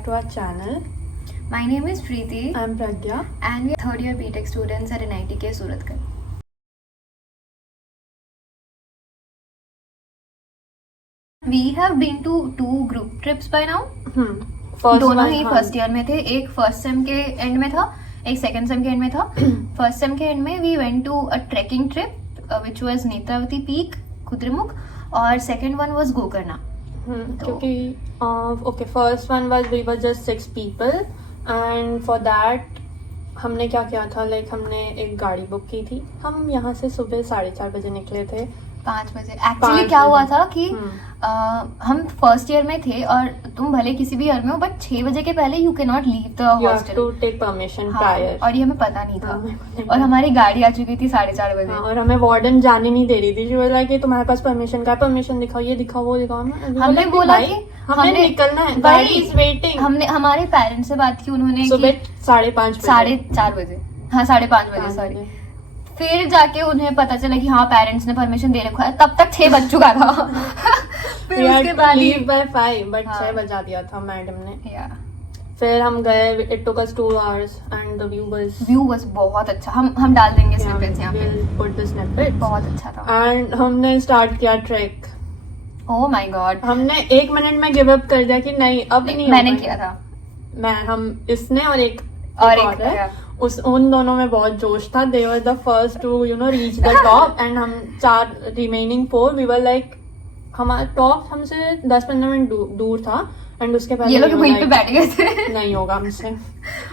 back to our channel. My name is Preeti. I'm Pragya. And we are third year BTech students at NITK Surathkal. We have been to 2 group trips by now. दोनों ही first year में थे. एक first sem के end में था, एक second same के end में था. फर्स्ट सेम के एंड में we went to a trekking trip which was Netravati peak, Kudremukh, और सेकंड वन वाज गोकर्णा. क्योंकि okay, first one was we were just 6 people and for that हमने क्या किया था, लाइक हमने एक गाड़ी बुक की थी. हम यहाँ से सुबह 4:30 बजे निकले थे. 5 बजे. एक्चुअली क्या हुआ था कि हम फर्स्ट ईयर में थे और तुम भले किसी भी ईयर में हो, बट 6 बजे के पहले you can not leave the hostel. To take permission prior. और ये हमें पता नहीं था. और हमारी गाड़ी आ चुकी थी 4:30 बजे. और हमें वार्डन जाने नहीं दे रही थी. वो बोला कि तुम्हारे पास परमिशन का, परमिशन दिखाओ, ये दिखाओ, वो दिखाओ. हमने बोला कि हमें निकलना है, गाड़ी इज वेटिंग. हमने हमारे पेरेंट्स से बात की, उन्होंने सुबह 4:30 बजे. हाँ, 5:30 बजे, सॉरी. फिर जाके उन्हें पता चला कि हाँ पेरेंट्स ने परमिशन दे रखा है. तब तक 6 बज चुका था. फिर उसके बाद लीव बाय 5 बट 6 बजा दिया था मैडम ने. फिर हम गए. It took us 2 hours and the view was बहुत अच्छा. हम डाल देंगे स्निपेट्स यहाँ पे. put the snippets. बहुत अच्छा था. एंड हमने स्टार्ट किया ट्रैक. Oh my God. हमने 1 मिनट में गिव अप कर दिया कि नहीं अब नहीं. मैंने किया था. हम इसने और एक उन दोनों में बहुत जोश था. They were the first to reach the top and हम 4 रिमेनिंग 4 वी वर लाइक, हमारा टॉप हमसे 10-15 मिनट दूर था. एंड उसके पहले ये लोग वहीं पे बैठ गए थे. नहीं होगा हमसे.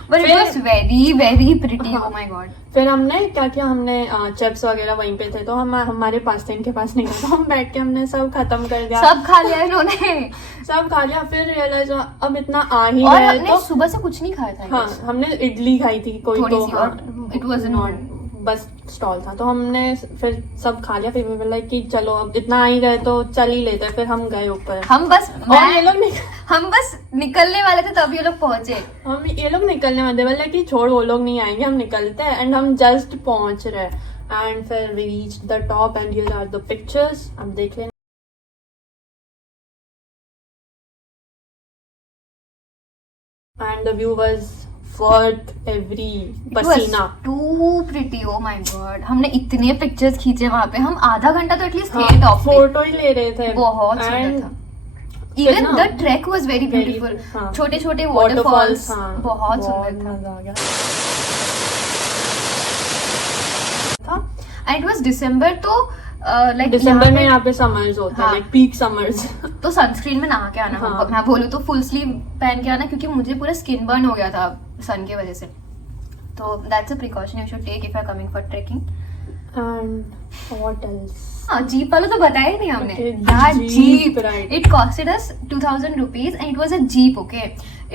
But it was very very pretty. Oh my god. फिर हमने क्या किया, हमने चिप्स वगैरह वहीं पे थे तो हमारे पास थे, इनके पास नहीं था. हम बैठ के हमने सब खत्म कर दिया. सब खा लिया इन्होंने. सब खा लिया. फिर रियलाइज अब इतना आ ही रहा है. तो सुबह से कुछ नहीं खाया था. हाँ, हमने इडली खाई थी कोई तो. इट वाज नॉट बस स्टॉल था तो हमने फिर सब खा लिया. फिर लाइक कि चलो अब इतना आ ही रहे तो चल ही लेते. फिर हम गए ऊपर. हम बस निकलने वाले थे तब ये लोग पहुंचे. ये लोग निकलने वाले बोले कि छोड़, वो लोग नहीं आएंगे, हम निकलते हैं. एंड हम जस्ट पहुंच रहे. एंड फिर we reach the top and here are the pictures. अब देख लेना. And the view was worth every पसीना. Too pretty. Oh my god. हमने इतने पिक्चर्स खींचे वहाँ पे. हम आधा घंटा तो एटलीस्ट थे टॉप पे. फोटो ही ले रहे थे. बहुत सुंदर था. Even the trek was very beautiful. छोटे छोटे waterfalls. बहुत सुंदर था. मजा आ गया. And it was December तो लाइक दिसंबर में यहाँ पे समर्स होते हैं, लाइक पीक समर्स. तो सनस्क्रीन में नहा के आना. मैं बोलूँ तो फुल स्लीव पहन के आना, क्योंकि मुझे पूरा स्किन बर्न हो गया था सन की वजह से. तो that's a precaution you should take if you are coming for trekking. And what else. Jeep वाला तो बताया ही नहीं हमने. Jeep, it costed us 2000 rupees and it was a jeep. Okay,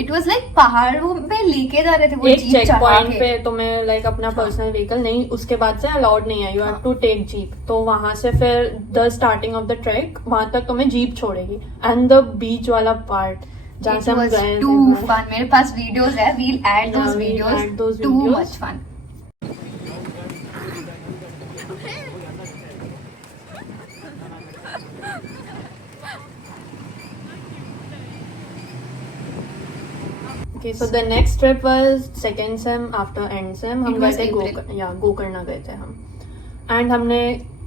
it was like पहाड़ों पे लेके जा रहे थे वो जीप. चेक पॉइंट पे तुम्हें लाइक अपना पर्सनल व्हीकल नहीं, उसके बाद से अलाउड नहीं है. You have to take jeep. तो वहां से फिर the starting of the track वहां तक तुम्हें जीप छोड़ेगी. एंड द बीच वाला पार्ट जहाँ से हम गए टू फन. मेरे पास वीडियोस है. We'll add those videos. Too much fun. Okay, so the next trip was second sem after end sem. हम गए थे गोकर्णा गए थे हम. एंड हमने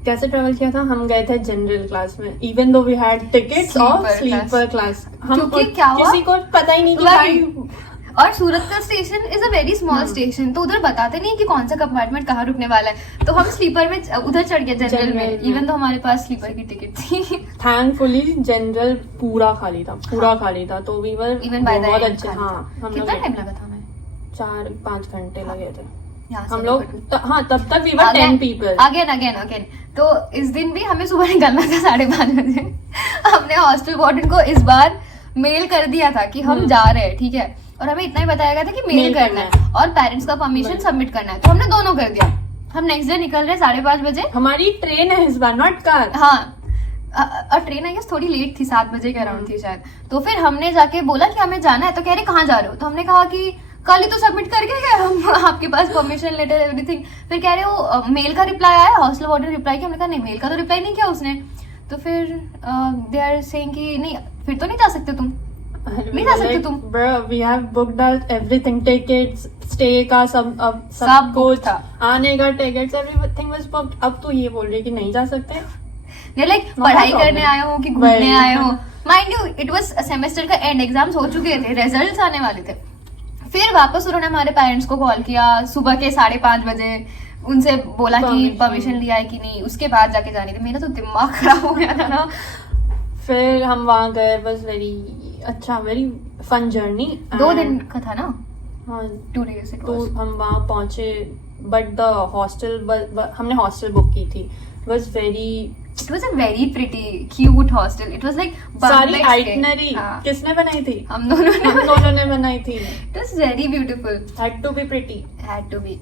कैसे ट्रेवल किया था, हम गए थे जनरल क्लास में. Even though we had tickets of sleeper class. क्योंकि क्या हुआ, किसी को पता ही नहीं कि और Surathkal station is a very small station. तो उधर बताते नहीं कि कौन सा कंपार्टमेंट कहाँ रुकने वाला है. तो हम स्लीपर में उधर चढ़ गए जनरल में. इवन तो हमारे पास स्लीपर की टिकट थी. थैंकफुली जनरल पूरा खाली था. तो we were even by the बहुत अच्छे. हाँ, कितना टाइम लगा था हमें? 4-5 घंटे लगे थे हम लोग. हाँ, तब तक वी वर 10 people. अगेन. तो इस दिन भी हमें सुबह निकलना था 5:30 बजे. हमने हॉस्टल वार्डन को इस बार मेल कर दिया था कि हम जा रहे हैं, ठीक है. और हमें इतना ही बताया गया था कि मेल करना है और पेरेंट्स का परमिशन सबमिट करना है. तो हमने दोनों कर दिया. हम नेक्स्ट डे निकल रहे 5:30 बजे. हमारी ट्रेन है इस बार, नॉट कार. हाँ, और ट्रेन आई गेस थोड़ी लेट थी, 7 बजे के अराउंड थी शायद. तो फिर हमने जाके बोला कि हमें जाना है. तो कह रहे कहाँ जा रहे हो. तो हमने कहा कि कल ही तो सबमिट करके गए हम, आपके पास परमिशन लेटर एवरीथिंग. फिर कह रहे हो मेल का रिप्लाई आया, हॉस्टल वार्डन रिप्लाई किया. हमने कहा नहीं, मेल का तो रिप्लाई नहीं किया उसने. तो फिर दे आर सेइंग कि नहीं फिर तो नहीं जा सकते तुम. नहीं जा सकते तुम। Bro, we have booked out everything, tickets, stay का सब सब कुछ था। आने का tickets, everything was booked। अब तू ये बोल रही है कि नहीं जा सकते? ये लाइक Not पढ़ाई a करने problem। आए हो कि घूमने वही। आए हो। Mind you it was semester का एंड, एग्जाम्स हो चुके थे, रिजल्ट्स आने वाले थे। फिर वापस उन्होंने हमारे पेरेंट्स को कॉल किया सुबह के 5:30 बजे, उनसे बोला कि परमिशन लिया है कि नहीं, उसके बाद जाके जानी थी। मेरा तो दिमाग खराब हो गया था ना। फिर हम वहाँ गए, was very अच्छा, very fun journey। 2 दिन का था ना, हाँ 2 days it तो was। हम वहाँ पहुंचे, बट द हॉस्टल हमने हॉस्टल बुक की थी, was very It was a very pretty cute hostel. It was like सारी bunk beds के। आइटनरी हाँ, किसने बनाई थी? हम दोनों ने हम दोनों ने बनाई थी। It was very beautiful. Had to be pretty। Had to be.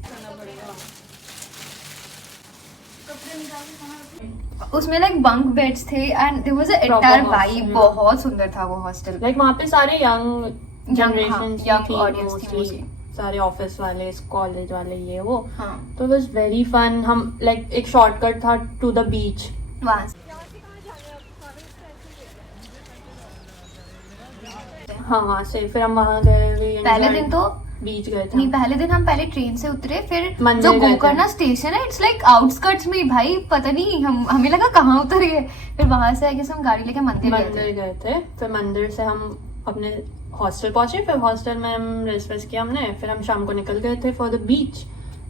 उसमें लाइक बंक बेड्स थे and there was a Proper entire hostel, vibe. yeah। बहुत सुंदर था वो हॉस्टल। लाइक वहाँ पे सारे यंग हाँ, जनरेशन young audience थी mostly। सारे ऑफिस वाले, कॉलेज वाले, ये वो। हाँ, तो वाज वेरी फन। हम लाइक एक शॉर्टकट था टू द बीच। वहाँ से। हाँ वहाँ से फिर हम वहाँ गए। पहले दिन तो बीच गए थे। नहीं, पहले दिन हम पहले ट्रेन से उतरे, फिर मंदिर जो गए थे। गोकर्णा स्टेशन है इट्स लाइक आउटस्कर्ट्स में भाई, पता नहीं हमें लगा कहाँ उतर गए। फिर वहां से आगे हम गाड़ी लेके मंदिर गए मंदिर थे। गए थे। फिर मंदिर से हम अपने हॉस्टल पहुंचे। फिर हॉस्टल में हम रेस्ट वेस्ट किया हमने। फिर हम शाम को निकल गए थे for the beach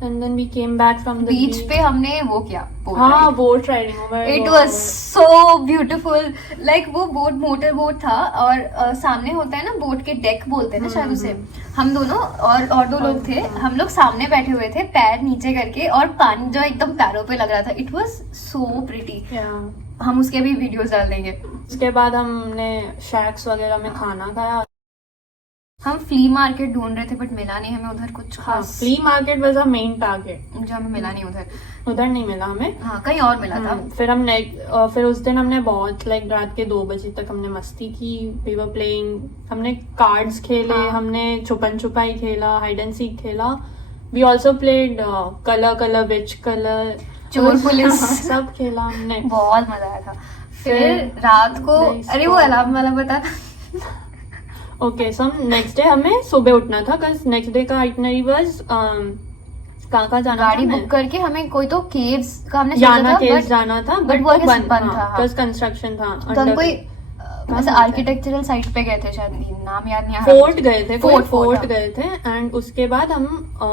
and then we came back from the beach पे हमने वो किया, हाँ boat riding. It was so beautiful. Like वो बोट मोटर बोट था और सामने होता है ना बोट के डेक बोलते हैं ना शायद उसे। हम दोनों और 2 लोग थे, हम लोग सामने बैठे हुए थे पैर नीचे करके, और पानी जो एकदम पैरों पे लग रहा था। It was so pretty. हम उसके भी वीडियोस डाल देंगे। उसके बाद हमने शैक्स वगैरह में खाना खाया। हम फ्ली मार्केट ढूंढ रहे थे बट मिला नहीं हमें उधर कुछ हाँ खास। Flea market was a main target. जो हमें मिला नहीं उधर। उधर नहीं मिला हमें। हाँ, कहीं और मिला था। फिर हमने फिर उस दिन हमने बहुत लाइक रात के 2 बजे तक हमने मस्ती की। वी वर प्लेइंग, हमने कार्ड्स खेले, हाँ। हमने छुपन छुपाई खेला, हाइड एंड सीक खेला। We also played colour which colour, चोर पुलिस सब खेला हमने। बहुत मजा आया था। फिर फिर रात को Nice अरे वो अलार्म वाला बता था। ओके सो नेक्स्ट डे हमें सुबह उठना था बिकॉज नेक्स्ट डे का आइटनरी वाज कहाँ जाना था गाड़ी हमें? बुक करके हमें कोई तो केव्स का हमने याना सोचा था केव्स but जाना था but बट वो वो I guess बंद बंद था था, हाँ। बिकॉज कंस्ट्रक्शन था। तो हम कोई कहाँ ऐसे गए थे? आर्किटेक्चरल साइट पे गए थे, शायद नाम याद नहीं आ रहा। फोर्ट गए थे, फोर्ट फोर्ट गए थे एंड उसके बाद हम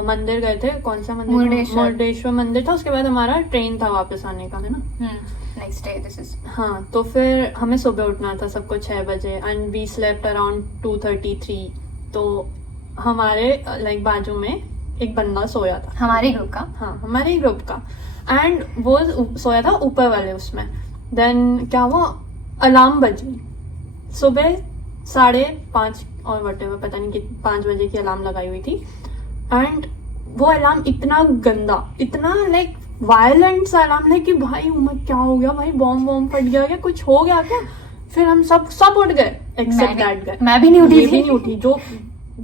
मंदिर गए थे। कौन सा मंदिर? मुरुडेश्वर। मुरुडेश्वर मंदिर था। उसके बाद हमारा ट्रेन था वापस आने का, है ना? Next day this is. हाँ तो फिर हमें सुबह उठना था सबको 6 बजे एंड वी स्लेप्ट अराउंड 2:33। तो हमारे लाइक बाजू में एक बंदा सोया था, हमारे ग्रुप का। हाँ हमारे ग्रुप का, एंड वो सोया था ऊपर वाले उसमें। देन क्या हुआ, अलार्म बजी सुबह 5:30 और वटेवर, पता नहीं कि 5 बजे की अलार्म लगाई हुई थी। एंड वो अलार्म इतना गंदा, इतना लाइक वायलेंट सा अलार्म है कि भाई उमर क्या हो गया भाई, बॉम्ब फट गया क्या, कुछ हो गया क्या? फिर हम सब उठ गए एक्सेप्ट दैट गाय। मैं भी नहीं उठी ये भी थी, नहीं उठी, जो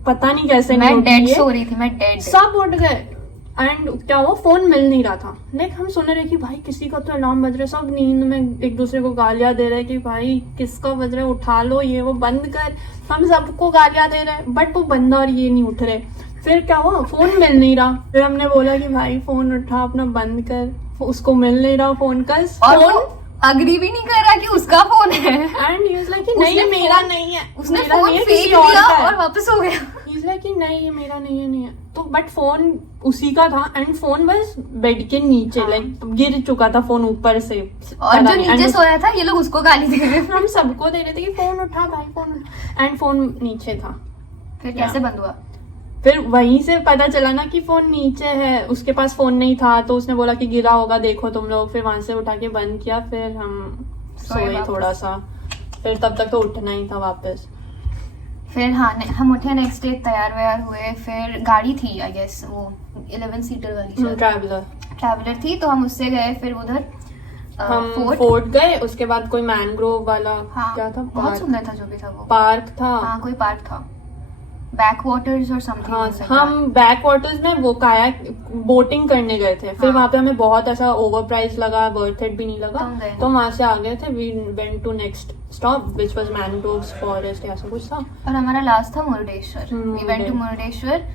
पता नहीं कैसे मैं नहीं डेड उठी सो है। रही थी, मैं डेड। सब उठ गए एंड क्या हुआ, फोन मिल नहीं रहा था। लाइक हम सुन रहे कि भाई किसी का तो अलार्म बज रहा है, सब नींद में एक दूसरे को गालियां दे रहे कि भाई किसका बज रहा है, उठा लो, ये वो बंद कर। हम सबको गालियां दे रहे बट वो बंदा और ये नहीं उठ रहे। फिर क्या हुआ, फोन मिल नहीं रहा। फिर हमने बोला कि भाई फोन उठा अपना, बंद कर। उसको मिल नहीं रहा फोन का, और वो अग्री भी नहीं कर रहा कि उसका फोन है। एंड ही वाज लाइक कि उसने नहीं मेरा फोन- नहीं है, उसने मेरा फोन नहीं है, फेंक किसी और दिया का है। और वापस हो गया। ही वाज लाइक कि नहीं ये मेरा नहीं है। तो बट फोन उसी का था एंड फोन बस बेड के नीचे, हाँ। लाइक गिर चुका था फोन ऊपर से। और जो नीचे सोया था ये लोग उसको गाली दे रहे। हम सबको दे रहे थे कि फोन उठा भाई, फोन उठा, एंड फोन नीचे था। फिर कैसे बंद हुआ? फिर वहीं से पता चला ना कि फोन नीचे है, उसके पास फोन नहीं था तो उसने बोला कि गिरा होगा देखो तुम लोग। फिर वहां से उठा के बंद किया, फिर हम सोए वापस। थोड़ा सा। फिर तब तक तो उठना ही था वापस। फिर हाँ हम उठे नेक्स्ट डे, तैयार वैयार हुए। फिर गाड़ी थी आई गेस वो 11 सीटर वाली ट्रैवलर ट्रैवलर थी, तो हम उससे गए। फिर उधर हम फोर्ट। फोर्ट गए, उसके बाद कोई मैनग्रोव वाला हाँ, क्या था, बहुत सुंदर था जो भी था वो। पार्क था। हाँ कोई पार्क था, बैक वाटर्स और समथिंग। हाँ, हम बैक वाटर्स में वो कायाक बोटिंग करने गए थे, फिर वहाँ पे हमें बहुत ऐसा ओवर प्राइस लगा, वर्थ इट भी नहीं लगा, तो वहाँ से आ गए थे। We went to next stop which was mangroves forest, ऐसा कुछ था। और हमारा लास्ट था Murudeshwar. We went to Murudeshwar.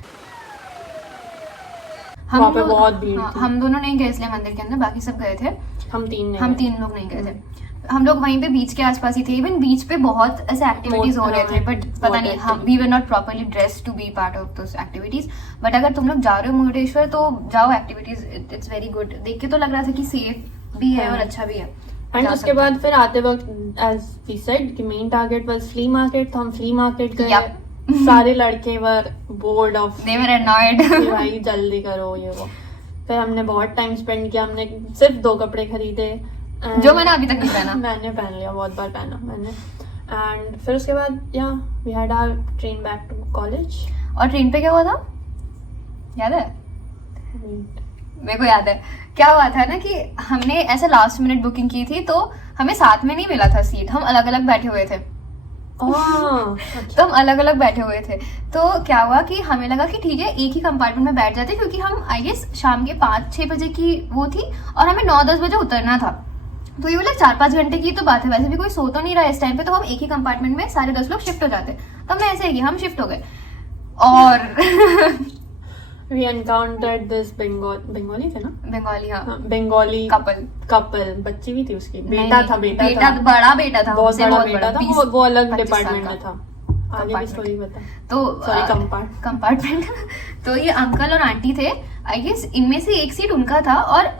वहाँ पे बहुत भीड़ थी। हम दोनों नहीं गए इसलिए मंदिर के अंदर, बाकी सब गए थे। हम तीन लोग नहीं गए थे। हम लोग वहीं पे बीच के आसपास ही थे। इवन बीच पे बहुत ऐसे एक्टिविटीज हो रहे थे, बट पता नहीं, हम we were not properly dressed to be part of those activities. But अगर तुम लोग जा रहे हो मुरुडेश्वर तो जाओ, एक्टिविटीज इट्स वेरी गुड। देख के तो लग रहा था कि सेफ भी है और अच्छा भी है। एंड उसके बाद फिर आते वक्त एज वी सेड कि main target was flea market, तो हम फ्ली मार्केट गए। सारे लड़के were bored off, they were annoyed भाई जल्दी करो ये वो। फिर हमने बहुत टाइम स्पेंड किया, हमने सिर्फ 2 कपड़े खरीदे जो मैंने अभी तक नहीं पहना। मैंने पहन लिया, बहुत बार पहना मैंने। एंड फिर उसके बाद या we had our train back to college. और ट्रेन पे क्या हुआ था याद है? मेरे को याद है क्या हुआ था ना कि हमने ऐसे लास्ट मिनट बुकिंग की थी, तो हमें साथ में नहीं मिला था सीट, हम अलग अलग बैठे हुए थे। तो हम अलग अलग बैठे हुए थे। तो क्या हुआ कि हमें लगा कि ठीक है एक ही कंपार्टमेंट में बैठ जाते, क्योंकि हम आई गेस शाम के 5-6 बजे की वो थी और हमें 9-10 बजे उतरना था। तो ये बोले 4-5 घंटे की तो बात है, वैसे भी कोई सो तो नहीं रहा इस टाइम पे, तो हम एक ही कंपार्टमेंट में सारे 10 लोग शिफ्ट हो जाते। तो हमने ऐसे ही हम शिफ्ट हो गए। और we encountered this बंगाली थे ना? बंगाली, हाँ, बंगाली कपल, बच्ची भी थी उसकी, बेटा था बड़ा बेटा था, बहुत बड़ा बेटा था, वो अलग डिपार्टमेंट में था। आगे की स्टोरी बता। तो सॉरी, कंपार्टमेंट तो ये अंकल और आंटी थे, आई गेस इनमें से एक सीट उनका था और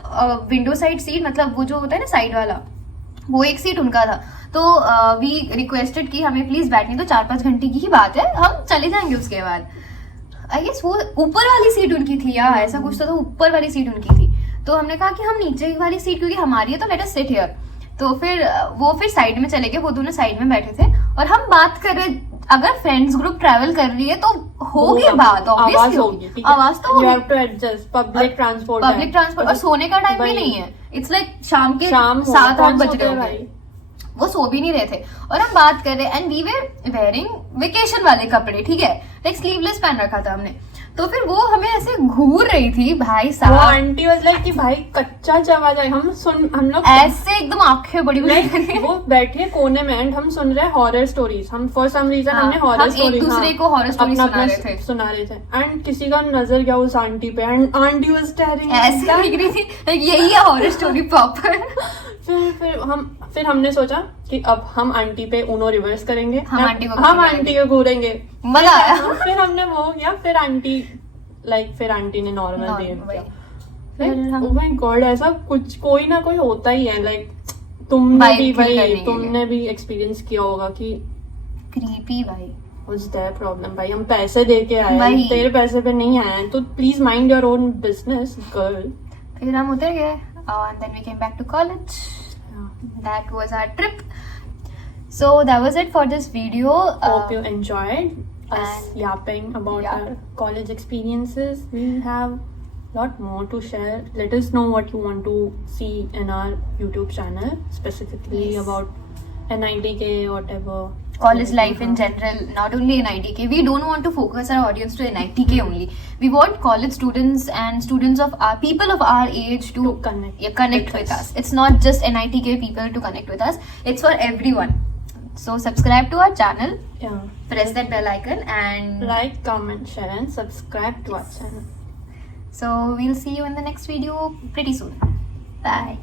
विंडो साइड सीट, मतलब वो जो होता है ना साइड वाला, वो एक सीट उनका था। तो वी रिक्वेस्टेड कि हमें प्लीज बैठने दो, 4-5 घंटे की ही बात है, हम चले जाएंगे उसके बाद। आई गेस वो ऊपर वाली सीट उनकी थी या ऐसा कुछ तो ऊपर वाली सीट उनकी थी। तो हमने कहा कि हम नीचे वाली सीट क्योंकि हमारी है तो लेट अस सिट हियर। तो फिर वो साइड में चले गए, वो दोनों साइड में बैठे थे और हम बात कर रहे। अगर फ्रेंड्स ग्रुप ट्रैवल कर रही है तो होगी बात, ऑब्वियसली होगी, आवाज तो होगी। You have to adjust public transport और सोने का टाइम भी नहीं है, इट्स लाइक शाम के 7-8 बज रहे होंगे, वो सो भी नहीं रहे थे और हम बात कर रहे। And we were wearing vacation वाले कपड़े, ठीक है, लाइक स्लीवलेस पहन रखा था हमने। तो फिर वो हमें ऐसे घूर रही थी, भाई साहब, वो आंटी वाज लाइक कि भाई कच्चा चबा जाए। हम लोग ऐसे एकदम आंखें बड़ी बड़ी, वो बैठे कोने में एंड हम सुन रहे हॉरर स्टोरीज। हम फॉर सम रीजन हमने हॉरर स्टोरी एक दूसरे को हॉरर स्टोरी सुना रहे थे एंड किसी का नजर गया उस आंटी पे एंड आंटी वाज स्टेयरिंग, ऐसे दिख रही थी, यही है हॉरर स्टोरी प्रॉपर। फिर हमने सोचा कि अब हम आंटी पे उनो रिवर्स करेंगे, हम आंटी को घूरेंगे, मजा आया। फिर हमने वो किया, फिर आंटी ने नॉर्मल बिहेव किया। फिर ओह माय गॉड, ऐसा कुछ कोई ना कोई होता ही है। लाइक तुमने भी एक्सपीरियंस किया होगा कि क्रीपी भाई, What's their problem भाई, हम पैसे दे के आए, तेरे पैसे पे नहीं आए, तो please mind your own business girl. फिर हम उतर गए and then we came back to college. That was our trip. So that was it for this video. Hope you enjoyed us yapping about our college experiences. We have a lot more to share. Let us know what you want to see in our YouTube channel, specifically about NITK, whatever. College life in general, not only NITK. We don't want to focus our audience to NITK only. We want college students and students of our people of our age to connect with us. It's not just NITK people to connect with us. It's for everyone. So subscribe to our channel. Yeah. Press that bell icon and like, comment, share, and subscribe to our channel. So we'll see you in the next video pretty soon. Bye.